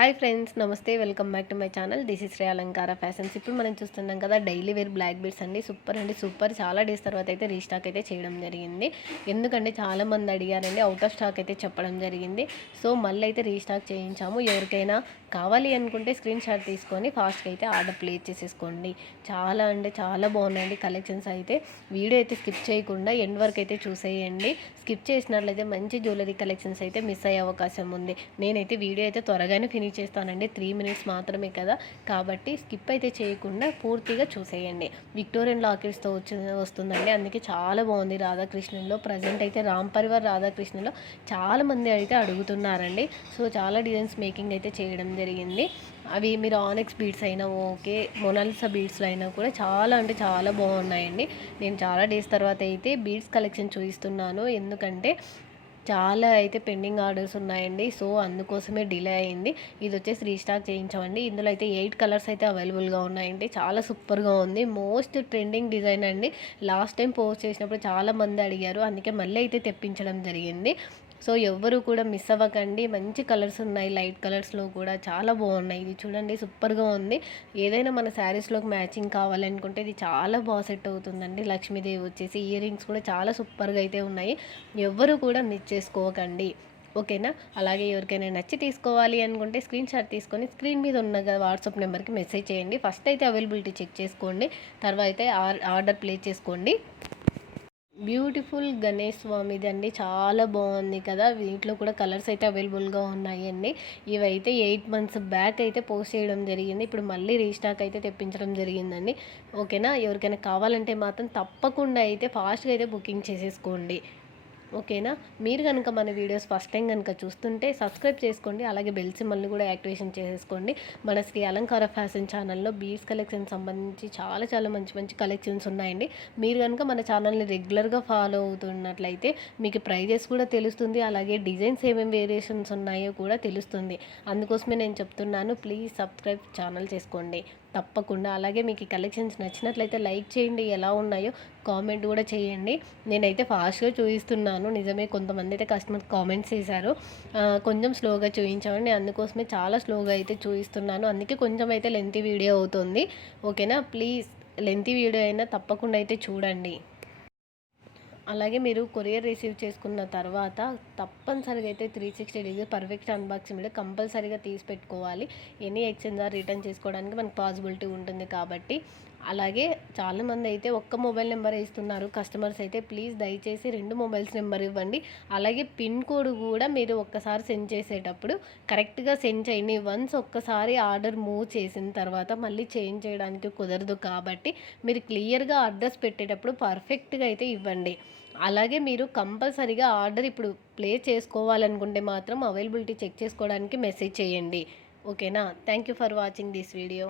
Hi friends, నమస్తే. Welcome back to my channel. This is Shri Alankara fashions. ఇప్పుడు మనం చూస్తున్నాం కదా, డైలీ వేర్ బ్లాక్ బీడ్స్ అండి. సూపర్ అండి, సూపర్. చాలా డేస్ తర్వాత అయితే రీస్టాక్ అయితే చేయడం జరిగింది. ఎందుకంటే చాలామంది అడిగారండి, అవుట్ ఆఫ్ స్టాక్ అయితే చెప్పడం జరిగింది. సో మళ్ళీ అయితే రీస్టాక్ చేయించాము. ఎవరికైనా కావాలి అనుకుంటే స్క్రీన్ షాట్ తీసుకొని ఫాస్ట్గా అయితే ఆర్డర్ ప్లేస్ చేసేసుకోండి. చాలా అంటే చాలా బాగున్నాయండి కలెక్షన్స్ అయితే. వీడియో అయితే స్కిప్ చేయకుండా ఎండ్ వరకు అయితే చూసేయండి. స్కిప్ చేసినట్లయితే మంచి జ్యువెలరీ కలెక్షన్స్ అయితే మిస్ అయ్యే అవకాశం ఉంది. నేనైతే వీడియో అయితే త్వరగానే ఫినిష్ చేస్తానండి. 3 మినిట్స్ మాత్రమే కదా, కాబట్టి స్కిప్ అయితే చేయకుండా పూర్తిగా చూసేయండి. విక్టోరియన్ లాకెట్స్తో వస్తుందండి. అందుకే చాలా బాగుంది. రాధాకృష్ణన్లో ప్రజెంట్ అయితే రామ్ పరివార్ రాధాకృష్ణన్లో చాలామంది అయితే అడుగుతున్నారండి. సో చాలా డిజైన్స్ మేకింగ్ అయితే చేయడం జరిగింది. అవి మీరు ఆనెక్స్ బీడ్స్ అయినా ఓకే, మొనాలిసా బీడ్స్లో అయినా కూడా చాలా అంటే చాలా బాగున్నాయండి. నేను చాలా డేస్ తర్వాత అయితే బీడ్స్ కలెక్షన్ చూపిస్తున్నాను. ఎందుకంటే చాలా అయితే పెండింగ్ ఆర్డర్స్ ఉన్నాయండి. సో అందుకోసమే డిలే అయింది. ఇది వచ్చేసి రీస్టాక్ చేయించామండి. ఇందులో అయితే 8 కలర్స్ అయితే అవైలబుల్గా ఉన్నాయండి. చాలా సూపర్గా ఉంది. మోస్ట్ ట్రెండింగ్ డిజైన్ అండి. లాస్ట్ టైం పోస్ట్ చేసినప్పుడు చాలామంది అడిగారు, అందుకే మళ్ళీ అయితే తెప్పించడం జరిగింది. సో ఎవ్వరు కూడా మిస్ అవ్వకండి. మంచి కలర్స్ ఉన్నాయి, లైట్ కలర్స్లో కూడా చాలా బాగున్నాయి. ఇది చూడండి, సూపర్గా ఉంది. ఏదైనా మన శారీస్లోకి మ్యాచింగ్ కావాలనుకుంటే ఇది చాలా బాగా సెట్ అవుతుందండి. లక్ష్మీదేవి వచ్చేసి ఇయర్ రింగ్స్ కూడా చాలా సూపర్గా అయితే ఉన్నాయి. ఎవ్వరు కూడా మిస్ చేసుకోకండి, ఓకేనా. అలాగే ఎవరికైనా నచ్చి తీసుకోవాలి అనుకుంటే స్క్రీన్ షాట్ తీసుకొని స్క్రీన్ మీద ఉన్న వాట్సాప్ నెంబర్కి మెసేజ్ చేయండి. ఫస్ట్ అయితే అవైలబిలిటీ చెక్ చేసుకోండి, తర్వాత అయితే ఆర్డర్ ప్లేస్ చేసుకోండి. బ్యూటిఫుల్ గణేష్ స్వామిది అండి, చాలా బాగుంది కదా. వీటిలో కూడా కలర్స్ అయితే అవైలబుల్గా ఉన్నాయండి. ఇవైతే 8 మంత్స్ బ్యాక్ అయితే పోస్ట్ చేయడం జరిగింది. ఇప్పుడు మళ్ళీ రీస్టాక్ అయితే తెప్పించడం జరిగిందండి, ఓకేనా. ఎవరికైనా కావాలంటే మాత్రం తప్పకుండా అయితే ఫాస్ట్గా అయితే బుకింగ్ చేసేసుకోండి, ఓకేనా. మీరు కనుక మన వీడియోస్ ఫస్ట్ టైం కనుక చూస్తుంటే సబ్స్క్రైబ్ చేసుకోండి. అలాగే బెల్ సింబల్ని కూడా యాక్టివేషన్ చేసేసుకోండి. మన శ్రీ అలంకార ఫ్యాషన్ ఛానల్లో బీడ్స్ కలెక్షన్ సంబంధించి చాలా చాలా మంచి మంచి కలెక్షన్స్ ఉన్నాయండి. మీరు కనుక మన ఛానల్ని రెగ్యులర్గా ఫాలో అవుతున్నట్లయితే మీకు ప్రైజెస్ కూడా తెలుస్తుంది. అలాగే డిజైన్స్ ఏమేమి వేరియేషన్స్ ఉన్నాయో కూడా తెలుస్తుంది. అందుకోసమే నేను చెప్తున్నాను, ప్లీజ్ సబ్స్క్రైబ్ ఛానల్ చేసుకోండి తప్పకుండా. అలాగే మీకు ఈ కలెక్షన్స్ నచ్చినట్లయితే లైక్ చేయండి, ఎలా ఉన్నాయో కామెంట్ కూడా చేయండి. నేనైతే ఫాస్ట్గా చూపిస్తున్నాను, నిజమే. కొంతమంది అయితే కస్టమర్ కామెంట్స్ చేశారు, కొంచెం స్లోగా చూపించామండి. అందుకోసమే చాలా స్లోగా అయితే చూపిస్తున్నాను. అందుకే కొంచెం అయితే లెంతీ వీడియో అవుతుంది, ఓకేనా. ప్లీజ్ లెంతీ వీడియో అయినా తప్పకుండా అయితే చూడండి. అలాగే మీరు కొరియర్ రిసీవ్ చేసుకున్న తర్వాత తప్పనిసరిగా అయితే 360 డిగ్రీ పర్ఫెక్ట్ అన్బాక్సింగ్ వీడియో కంపల్సరీగా తీసి పెట్టుకోవాలి. ఎనీ ఎక్స్చేంజ్ రిటర్న్ చేసుకోవడానికి మనకు పాసిబిలిటీ ఉంటుంది కాబట్టి. అలాగే చాలామంది అయితే ఒక్క మొబైల్ నెంబర్ ఇస్తున్నారు కస్టమర్స్ అయితే. ప్లీజ్ దయచేసి 2 మొబైల్స్ నెంబర్ ఇవ్వండి. అలాగే పిన్ కోడ్ కూడా మీరు ఒక్కసారి సెండ్ చేసేటప్పుడు కరెక్ట్గా సెండ్ చేయండి. వన్స్ ఒక్కసారి ఆర్డర్ మూవ్ చేసిన తర్వాత మళ్ళీ చేంజ్ చేయడానికి కుదరదు కాబట్టి మీరు క్లియర్గా అడ్రస్ పెట్టేటప్పుడు పర్ఫెక్ట్గా అయితే ఇవ్వండి. అలాగే మీరు కంపల్సరీగా ఆర్డర్ ఇప్పుడు ప్లే చేసుకోవాలనుకుంటే మాత్రం అవైలబిలిటీ చెక్ చేసుకోవడానికి మెసేజ్ చేయండి, ఓకేనా. Thank you for watching this video.